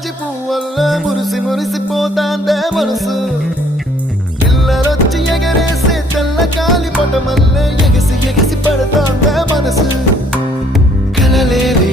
జాజి పువ్వల్ల మురిసి మురిసిపోతాందే మనసు పిల్లలొచ్చి ఎగరేసే తెల్ల కాలి పటమల్లే ఎగిసి ఎగిసి పడతాందే మనసు కలలేని